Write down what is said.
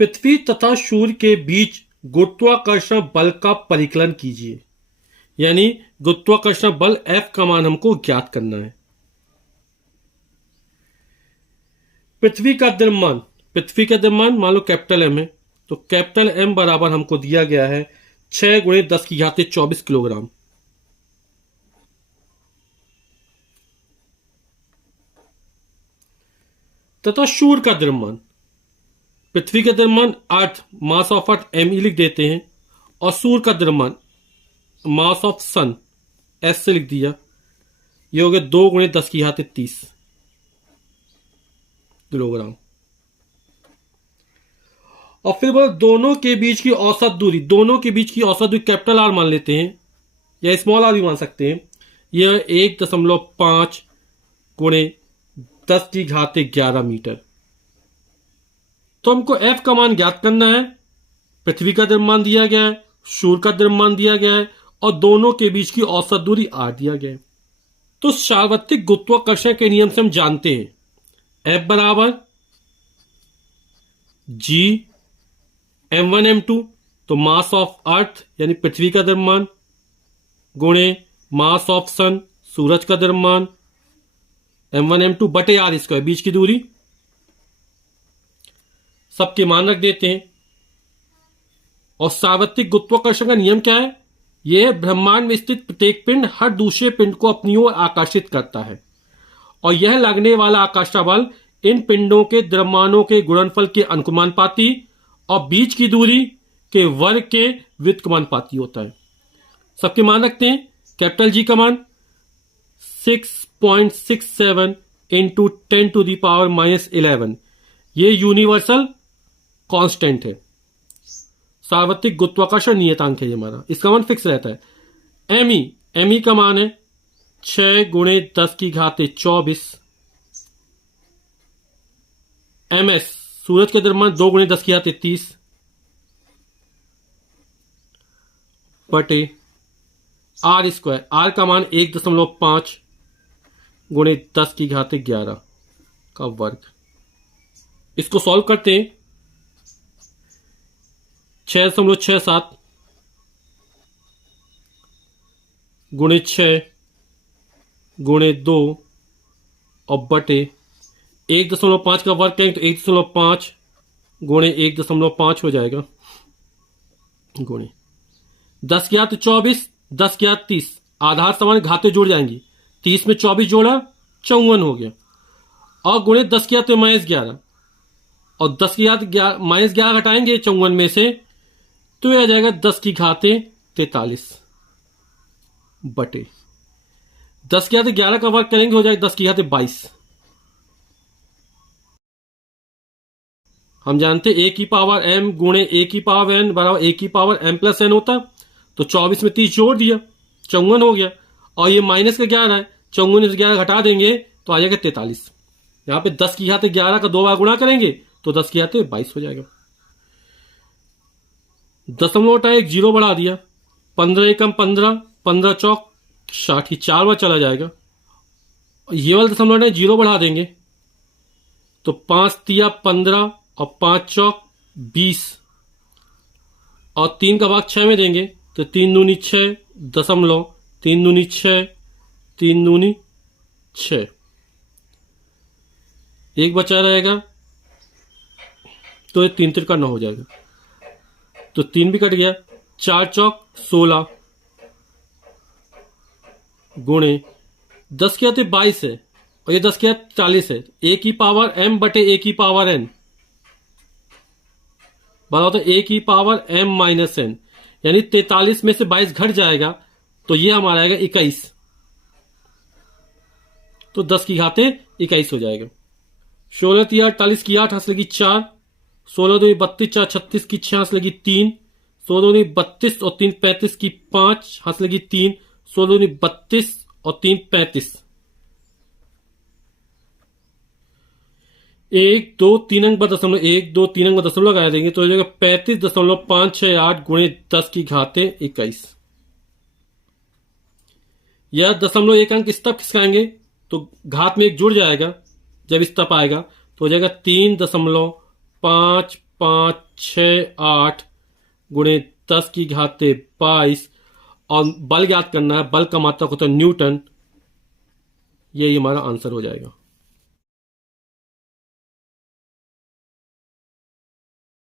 पृथ्वी तथा सूर्य के बीच गुरुत्वाकर्षण बल का परिकलन कीजिए। यानी गुरुत्वाकर्षण बल F का मान हमको ज्ञात करना है। पृथ्वी का द्रव्यमान मान लो कैपिटल M है, तो कैपिटल M बराबर हमको दिया गया है 6 गुणे 10 की घात 24 किलोग्राम। तथा सूर्य का द्रव्यमान, पृथ्वी का द्रव्यमान अर्थ, मास ऑफ अर्थ Me लिख देते हैं, और सूर्य का द्रव्यमान मास ऑफ सन S से लिख दिया। ये हो गया 2 गुणे 10 की घात 30 किलोग्राम। और फिर बोलो दोनों के बीच की औसत दूरी, कैपिटल R मान लेते हैं या स्मॉल r भी मान सकते हैं। यह 1.5 गुणे 10 की घात 11 मीटर। तो हमको F का मान ज्ञात करना है। पृथ्वी का द्रव्यमान दिया गया है, सूर्य का द्रव्यमान दिया गया है, और दोनों के बीच की औसत दूरी R दिया गया है। तो सार्वत्रिक गुरुत्वाकर्षण के नियम से हम जानते हैं F बराबर G m1 m2, तो मास ऑफ अर्थ यानी पृथ्वी का द्रव्यमान, गुणे मास ऑफ सन सूरज का द्रव्यमान, m1 m2 बटे r स्क्वायर, बीच की दूरी। सबके मान रख देते हैं। और सार्वत्रिक गुरुत्वाकर्षण का नियम क्या है? यह ब्रह्मांड में स्थित प्रत्येक पिंड हर दूसरे पिंड को अपनी ओर आकर्षित करता है, और यह लगने वाला आकर्षण बल इन पिंडों के द्रव्यमानों के गुणनफल के अनुपाती और बीच की दूरी के वर्ग के व्युत्क्रमानुपाती होता है। सबके मान रखते हैं। कैपिटल जी का मान 6.67 इंटू 10⁻⁻11, ये यूनिवर्सल कांस्टेंट है, सार्वत्रिक गुरुत्वाकर्षण नियतांक है ये हमारा, इसका मान फिक्स रहता है। एमई का मान है 6 गुणे 10 की घात 24। एमएस सूरज के द्रव्यमान 2 गुणे 10 की घात 30 बटे आर स्क्वायर, आर का मान 1.5 गुणे 10 की घात 11 का वर्ग। इसको सॉल्व करते हैं। 6.67 गुणे 6 गुणे 2 और बटे 1.5 का वर्ग करेंगे तो 1.5 गुणे 1.5 हो जाएगा, गुणे 10 की घात 24, 10 की घात 30, आधार समान घातें जुड़ जाएंगी। 30 में 24 जोड़ा 54 हो गया, और गुणे 10 की घात -11, और 10 की घात -11 घटाएंगे 54 में से, तो यह आ जाएगा 10 की घात 43 बटे 10 की घात 11 का वर्ग करेंगे हो जाएगा 10 की घात 22। हम जानते ए की पावर m गुणे ए की पावर n बराबर ए की पावर m प्लस n होता। तो 24 में 30 जोड़ दिया 54 हो गया, और ये माइनस का 11 है, 54 में 11 घटा देंगे तो आ जाएगा 43। यहां पे 10 की घात 11 का 2 बार गुणा करेंगे तो 10 की घात 22 हो जाएगा। दशमलव उठा एक 0 बढ़ा दिया, 15 एकम 15, 15 चौक 60, 4 बार चला जाएगा। ये वाला दशमलव उठा 0 बढ़ा देंगे तो 5 तिया 15 और 5 चौक 20, और 3 का भाग 6 में देंगे तो 3 दूनी 6 दशमलव, 3 दूनी 6, 3 दूनी 6, एक बचा रहेगा तो ये 3 तिरका 9 हो जाएगा, तो 3 भी कट गया, 4 चौक 16 गुणे 10 की घात 22 है, और ये 10 की घात 40 है। ए की पावर m बटे ए की पावर n बराबर ए की पावर m माइनस n, यानी 43 में से 22 घट जाएगा तो ये हमारा आएगा 21, तो 10 की घात 21 हो जाएगा। 16 तिया 48 की 8 हंस लगी 4, 16 दूनी 32 4 36 की 6 हंस लगी 3, 16 दूनी 32 और 3 35 की 5 हंस लगी 3, 16 दूनी 32 और 3 35, 1 2 3 अंक दशमलव 1 2 3 अंक दशमलव लगा देंगे तो हो जाएगा 35.568 गुणे 10 की घात 21। यह दशमलव एक अंक इस तक खिसकाएंगे तो घात में एक जुड़ जाएगा, जब इस तक आएगा तो हो जाएगा 3.5 5 6 8 गुणे 10 की घाते 22 और बल ज्ञात करना है। बल का मात्रक होता है न्यूटन। यही हमारा आंसर हो जाएगा।